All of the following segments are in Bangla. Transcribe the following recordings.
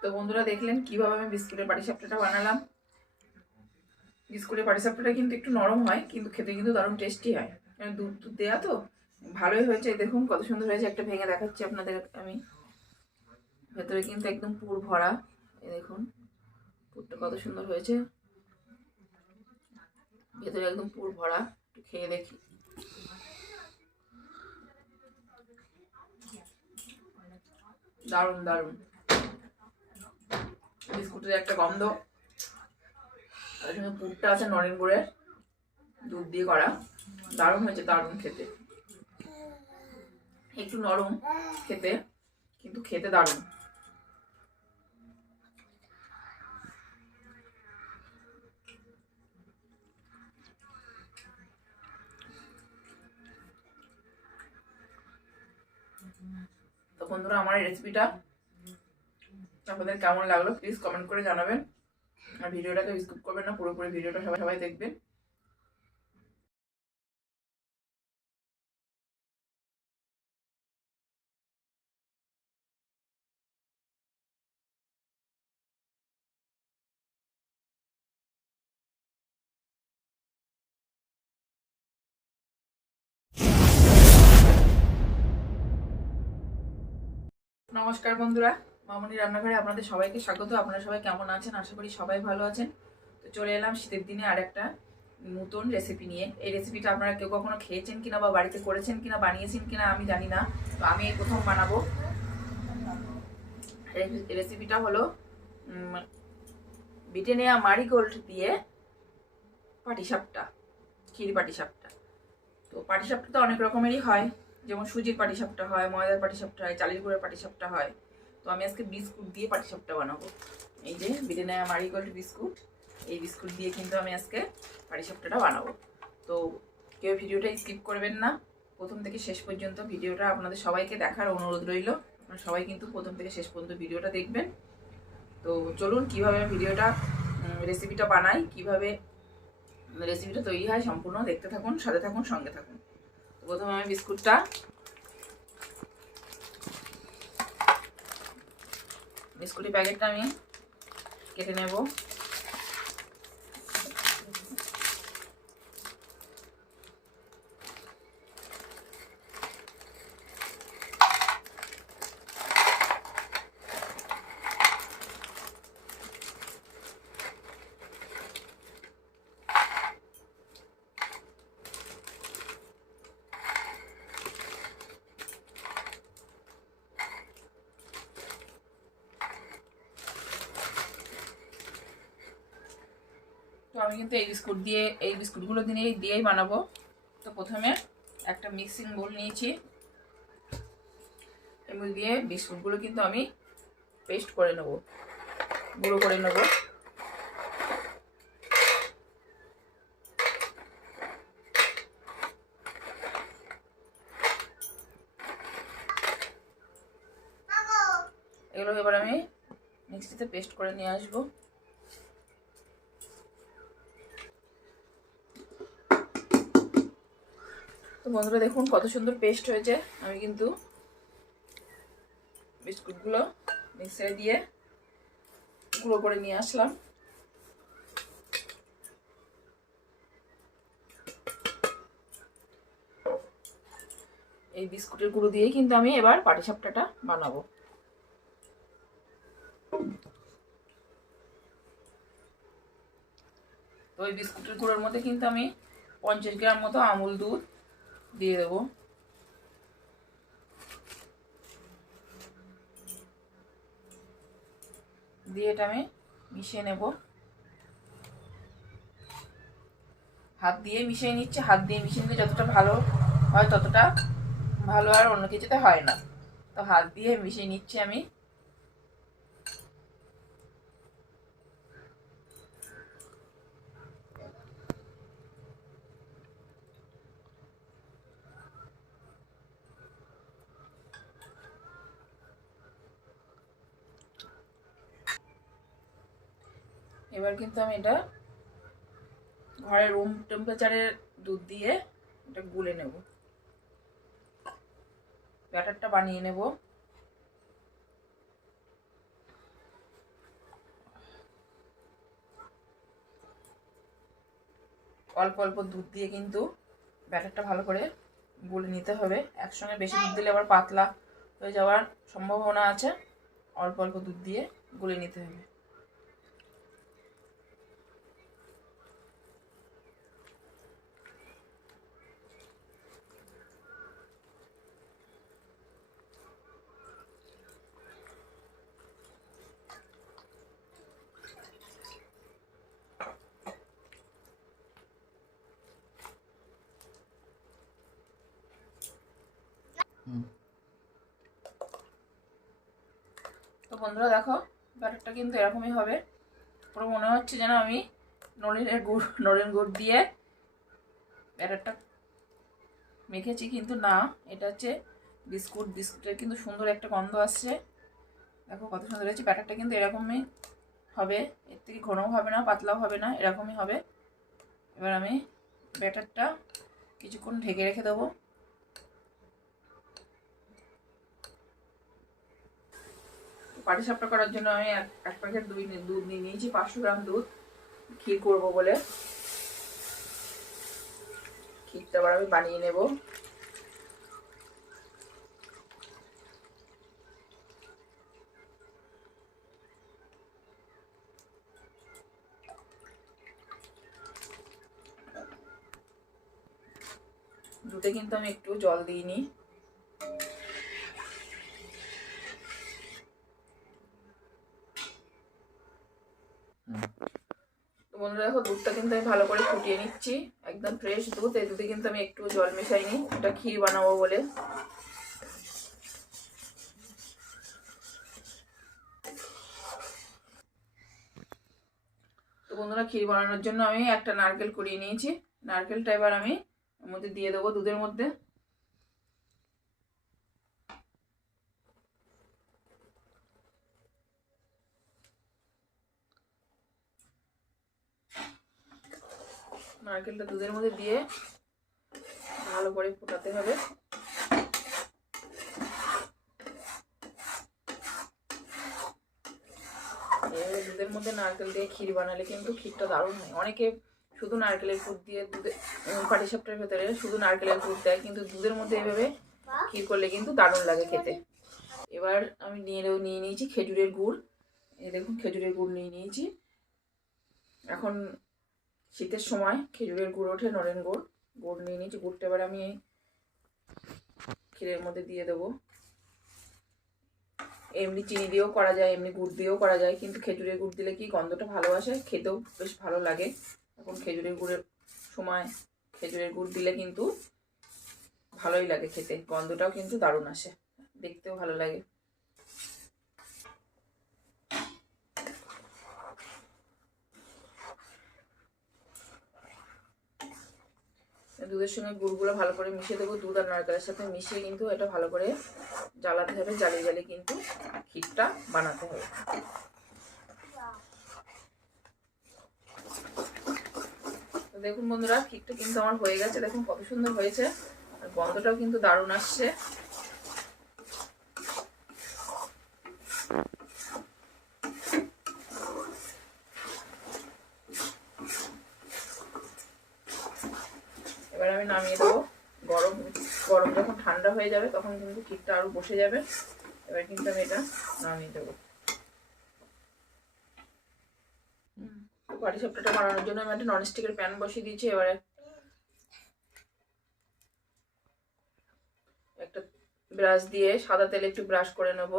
তো বন্ধুরা দেখলেন কিভাবে আমি বিস্কুটের পাটিসাপটাটা বানালাম। বিস্কুটের পাটিসাপটাটা কিন্তু একটু নরম হয়, কিন্তু খেতে কিন্তু দারুণ টেস্টি হয়। দুধ দুধ দেওয়া তো ভালোই হয়েছে। দেখুন কত সুন্দর হয়েছে, একটা ভেঙে দেখাচ্ছি আপনাদের আমি। ভেতরে কিন্তু একদম পুর ভরা, এই দেখুন পুরটা কত সুন্দর হয়েছে, ভেতরে একদম পুর ভরা। একটু খেয়ে দেখি। দারুণ দারুণ বিস্কুটের একটা গন্ধ, আর এখানে পুরটা আছে নরেন গুড়ের, দুধ দিয়ে করা। দারুণ হয়েছে, দারুণ খেতে। একটু নরম খেতে, কিন্তু খেতে দারুণ। তো বন্ধুরা আমার এই রেসিপিটা আপনাদের কেমন লাগলো প্লিজ কমেন্ট করে জানাবেন। আর ভিডিওটাকে স্কিপ করবেন না, পুরোপুরি ভিডিওটা সবাই সবাই দেখবেন। নমস্কার বন্ধুরা, মামনি রান্নাঘরে আপনাদের সবাইকে স্বাগত। আপনারা সবাই কেমন আছেন? আশা করি সবাই ভালো আছেন। তো চলে এলাম শীতের দিনে আর একটা নতুন রেসিপি নিয়ে। এই রেসিপিটা আপনারা কেউ কখনো খেয়েছেন কিনা বা বাড়িতে করেছেন কিনা, বানিয়েছেন কিনা আমি জানি না। তো আমি এই প্রথম বানাবো। রেসিপিটা হলো ব্রিটানিয়া মারিগোল্ড দিয়ে পাটিসাপটা, ক্ষীর পাটিসাপটা। তো পাটিসাপটা তো অনেক রকমেরই হয়, যেমন সুজির পাটিসাপটা হয়, ময়দার পাটিসাপটা হয়, চালের গুঁড়োর পাটিসাপটা হয়। তো আমি আজকে বিস্কুট দিয়ে পাটিসাপটা বানাবো। এই যে ব্রিটানিয়া মারিগোল্ড বিস্কুট, এই বিস্কুট দিয়ে কিন্তু আমি আজকে পাটিসাপটাটা বানাবো। তো কেউ ভিডিওটা স্কিপ করবেন না, প্রথম থেকে শেষ পর্যন্ত ভিডিওটা আপনাদের সবাইকে দেখার অনুরোধ রইল। আপনারা সবাই কিন্তু প্রথম থেকে শেষ পর্যন্ত ভিডিওটা দেখবেন। তো চলুন কিভাবে ভিডিওটা রেসিপিটা বানাই, কিভাবে রেসিপিটা তৈরি হয়, সম্পূর্ণ দেখতে থাকুন, সাথে থাকুন, সঙ্গে থাকুন। তো প্রথমে আমি বিস্কুটের প্যাকেটটা আমি কেটে নেব। তো আমি কিন্তু এই বিস্কুটগুলো দিয়েই বানাবো। তো প্রথমে একটা মিক্সিং বোল নিয়েছি, এগুলো দিয়ে বিস্কুটগুলো কিন্তু আমি পেস্ট করে নেব, গুঁড়ো করে নেব। এগুলো এবার আমি মিক্সিতে পেস্ট করে নিয়ে আসবো। তো বন্ধুরা দেখুন কত সুন্দর পেস্ট হয়েছে। আমি কিন্তু বিস্কুটগুলো মিক্সারে দিয়ে গুঁড়ো করে নিয়ে আসলাম। এই বিস্কুটের গুঁড়ো দিয়েই কিন্তু আমি এবার পাটিসাপটাটা বানাবো। তো ওই বিস্কুটের গুঁড়োর মধ্যে কিন্তু আমি 50 গ্রাম মতো আমুল দুধ দিয়ে দেবো। দিয়ে এটা আমি মিশিয়ে নেব। হাত দিয়ে মিশিয়ে নিচ্ছে। হাত দিয়ে মিশিয়ে নিলে যতটা ভালো হয় ততটা ভালো, আর অন্য কিছুতে হয় না। তো হাত দিয়ে মিশিয়ে নিচ্ছি আমি। এবার কিন্তু আমি এটা ঘরে রুম টেম্পারেচারের দুধ দিয়ে এটা গুলে নেব, ব্যাটারটা বানিয়ে নেব। অল্প অল্প দুধ দিয়ে কিন্তু ব্যাটারটা ভালো করে গুলে নিতে হবে। একসঙ্গে বেশি দুধ দিলে আবার পাতলা হয়ে যাওয়ার সম্ভাবনা আছে। অল্প অল্প দুধ দিয়ে গুলে নিতে হবে। তো বন্ধুরা দেখো, ব্যাটারটা কিন্তু এরকমই হবে। পুরো মনে হচ্ছে যেন আমি নলেন গুড় দিয়ে ব্যাটারটা মেখেছি, কিন্তু না, এটা হচ্ছে বিস্কুট। বিস্কুটের কিন্তু সুন্দর একটা গন্ধ আসছে। দেখো কত সুন্দর হয়েছে। ব্যাটারটা কিন্তু এরকমই হবে, এর থেকে ঘনও হবে না, পাতলাও হবে না, এরকমই হবে। এবার আমি ব্যাটারটা কিছুক্ষণ ঢেকে রেখে দেবো। পাটিসাপটা করার জন্য আমি এক প্যাকেট দুধ নিয়ে নিয়েছি, 500 গ্রাম দুধ। ক্ষীর করব বলে ক্ষীরটা আবার আমি বানিয়ে নেব। দুধে কিন্তু আমি একটু জল দিইনি। বন্ধুরা দেখো, দুধটা কিন্তু আমি ভালো করে ফুটিয়ে নিচ্ছি। একদম ফ্রেশ দুধ। এই দুধে কিন্তু আমি একটু জল মেশাইনি, এটা ক্ষীর বানাবো বলে। তো বন্ধুরা, ক্ষীর বানানোর জন্য আমি একটা নারকেল কুড়িয়ে নিয়েছি। নারকেলটা এবার আমি এর মধ্যে দিয়ে দেবো, দুধের মধ্যে। নারকেলটা দুধের মধ্যে দিয়ে ভালো করে ফোটাতে হবে। এবারে দুধের মধ্যে নারকেল দিয়ে ক্ষীর বানালে কিন্তু ক্ষীরটা দারুণ হয়। অনেকে শুধু নারকেলের দুধ দিয়ে পাটিসাপটার ভেতরে শুধু নারকেলের দুধ দেয়, কিন্তু দুধের মধ্যে এভাবে ক্ষীর করলে কিন্তু দারুণ লাগে খেতে। এবার আমি নিয়ে নিয়েছি খেজুরের গুড়। এই দেখুন, খেজুরের গুড় নিয়ে নিয়েছি। এখন শীতের সময় খেজুরের গুড় ওঠে, নলেন গুড়। গুড় নিয়ে নিয়েছি। গুড়টা এবার আমি ক্ষীরের মধ্যে দিয়ে দেবো। এমনি চিনি দিয়েও করা যায়, এমনি গুড় দিয়েও করা যায়, কিন্তু খেজুরের গুড় দিলে কি গন্ধটা ভালো আসে, খেতেও বেশ ভালো লাগে। এখন খেজুরের গুড়ের সময় খেজুরের গুড় দিলে কিন্তু ভালোই লাগে খেতে, গন্ধটাও কিন্তু দারুণ আসে, দেখতেও ভালো লাগে। দুধের সঙ্গে গুড়গুলো ভালো করে মিশিয়ে দেবো। দুধ আর নারকেলের সাথে মিশিয়ে কিন্তু এটা ভালো করে জ্বালাতে হবে। জ্বালিয়ে জ্বালিয়ে কিন্তু ক্ষীরটা বানাতে হবে। দেখুন বন্ধুরা, ক্ষীরটা কিন্তু আমার হয়ে গেছে। দেখুন কত সুন্দর হয়েছে, আর গন্ধটাও কিন্তু দারুণ আসছে। এবার আমি নামিয়ে দেবো। গরম গরম যখন ঠান্ডা হয়ে যাবে তখন কিন্তু ক্ষীরটা আরো বসে যাবে। এবার কিন্তু আমি এটা নামিয়ে দেবো। পাটিসাপটাটা বানানোর জন্য আমি একটা ননস্টিকের প্যান বসিয়ে দিয়েছি। এবারে একটা ব্রাশ দিয়ে সাদা তেলে একটু ব্রাশ করে নেব।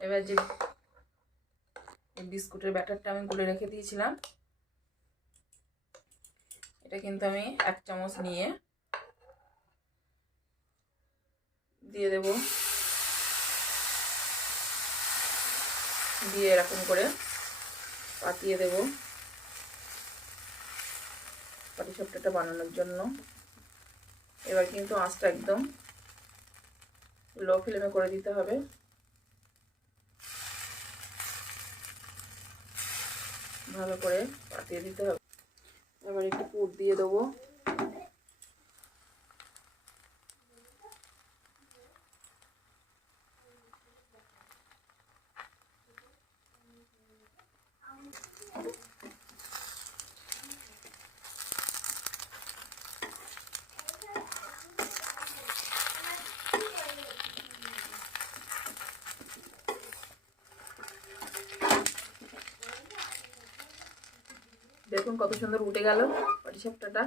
এবার যে বিস্কুটের ব্যাটারটা আমি গুলে রেখে দিয়েছিলাম, এটা কিন্তু আমি 1 চামচ নিয়ে দিয়ে দেব। দিয়ে এরকম করে পাতিয়ে দেব পাটিসাপটাটা বানানোর জন্য। এবার কিন্তু আঁচটা একদম লো ফ্লেমে করে দিতে হবে। ভালো করে পাতিয়ে দিতে হবে। এবার একটু পুর দিয়ে দেবো। দেখুন কত সুন্দর উঠে গেল পাটিসাপটাটা।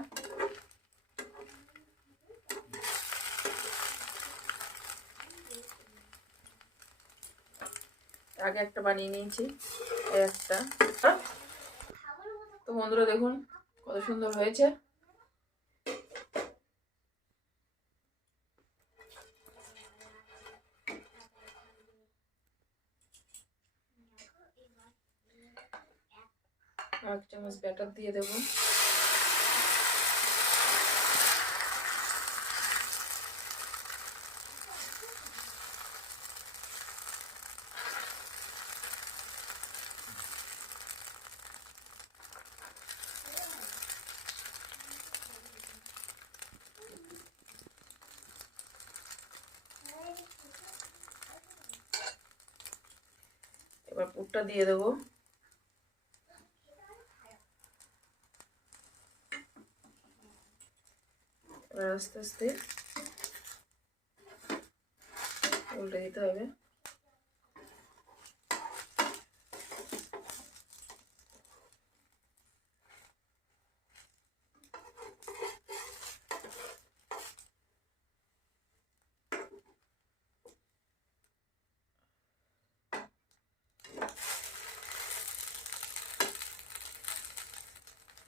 আগে একটা বানিয়ে নিয়েছি, একটা। তো বন্ধুরা দেখুন কত সুন্দর হয়েছে। এক চামচ ব্যাটার দিয়ে দেবো। এবার পুরটা দিয়ে দেবো। এবার আস্তে আস্তে উল্টে দিতে হবে।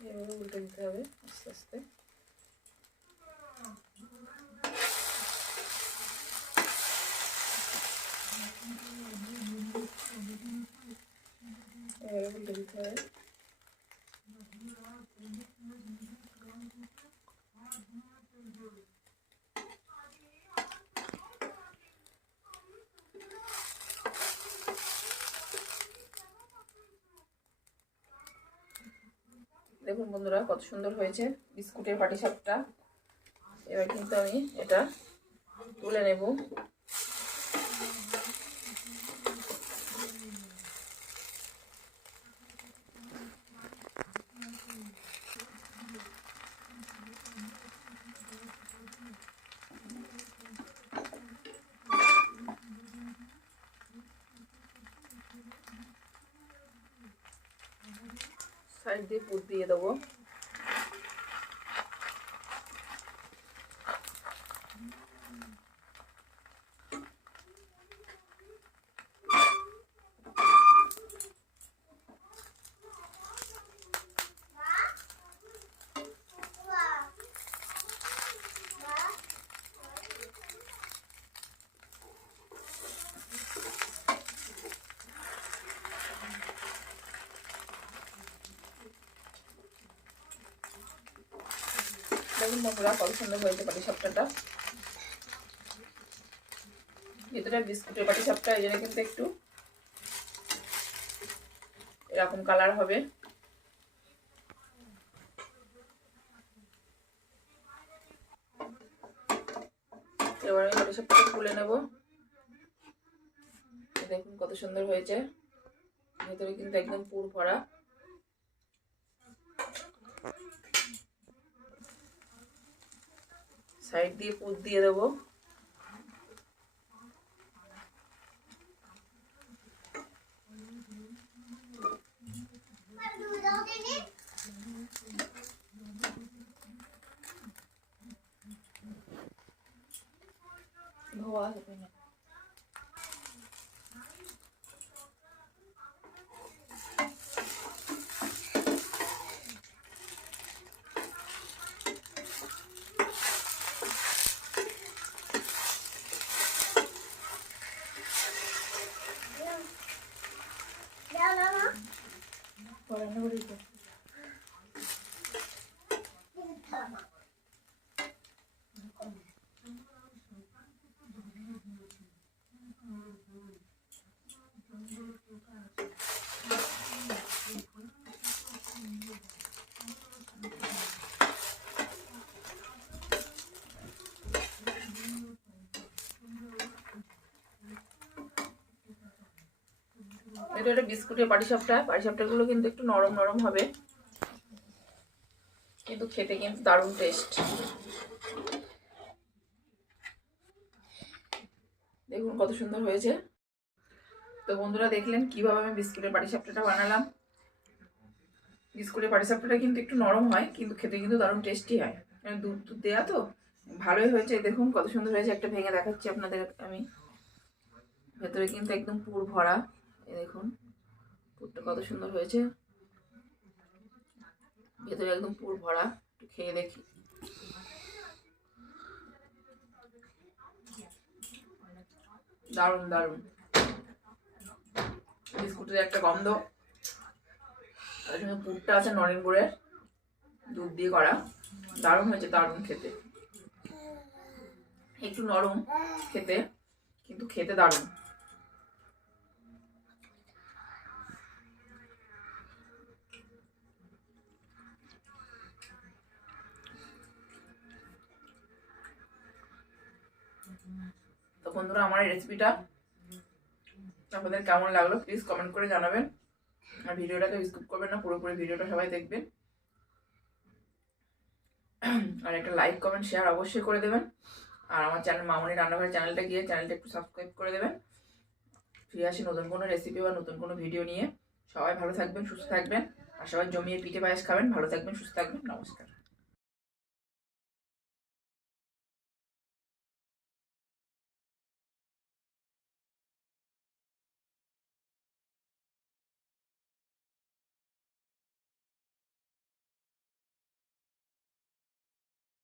এভাবে উল্টে দিতে হবে আস্তে আস্তে। এভাবে উল্টে দিতে হবে। দেখুন বন্ধুরা কত সুন্দর হয়েছে বিস্কুটের পাটিসাপটা। এবার কিন্তু আমি এটা তুলে নেব। সাইড দিয়ে পুর দিয়ে দেবো। দেখুন বন্ধুরা কত সুন্দর হয়েছে পাটিসাপটাটা। ভিতরে বিস্কুটের পাটিসাপটা, এই জন্য কিন্তু একটু এরকম কালার হবে। এবার আমি পাটিসাপটাটা তুলে নেব। দেখুন কত সুন্দর হয়েছে, ভেতরে কিন্তু একদম পুর ভরা। সাইড দিয়ে পুর দিয়ে দেবো। ধোয়া হবে না। এটা একটা বিস্কুটের পাটিসাপটাগুলো কিন্তু একটু নরম নরম হবে, কিন্তু খেতে কিন্তু দারুণ টেস্ট। দেখুন কত সুন্দর হয়েছে। তো বন্ধুরা দেখলেন কিভাবে আমি বিস্কুটের পাটিসাপটাটা বানালাম। বিস্কুটের পাটিসাপটাটা কিন্তু একটু নরম হয়, কিন্তু খেতে কিন্তু দারুণ টেস্টি হয়। দুধ দুধ দেওয়া তো ভালোই হয়েছে। দেখুন কত সুন্দর হয়েছে, একটা ভেঙে দেখাচ্ছি আপনাদের আমি। ভেতরে কিন্তু একদম পুর ভরা, এই দেখুন পুরটা কত সুন্দর হয়েছে, ভেতরে একদম পুর ভরা। একটু খেয়ে দেখি। দারুণ দারুণ, বিস্কুটের একটা গন্ধ, তার সঙ্গে পুরটা আছে নরেন গুড়ের, দুধ দিয়ে করা, দারুণ হয়েছে, দারুণ খেতে। একটু নরম খেতে, কিন্তু খেতে দারুণ। তো বন্ধুরা, আমার এই রেসিপিটা আপনাদের কেমন লাগলো প্লিজ কমেন্ট করে জানাবেন। আর ভিডিওটাকে স্কিপ করবেন না, পুরোপুরি ভিডিওটা সবাই দেখবেন। আর একটা লাইক কমেন্ট শেয়ার অবশ্যই করে দেবেন। আর আমার চ্যানেল মামনি রান্নাঘরের চ্যানেলটা গিয়ে চ্যানেলটা একটু সাবস্ক্রাইব করে দেবেন। ফিরে আসি নতুন কোনো রেসিপি বা নতুন কোনো ভিডিও নিয়ে। সবাই ভালো থাকবেন, সুস্থ থাকবেন, আর সবাই জমিয়ে পিঠে পায়েস খাবেন। ভালো থাকবেন, সুস্থ থাকবেন, নমস্কার।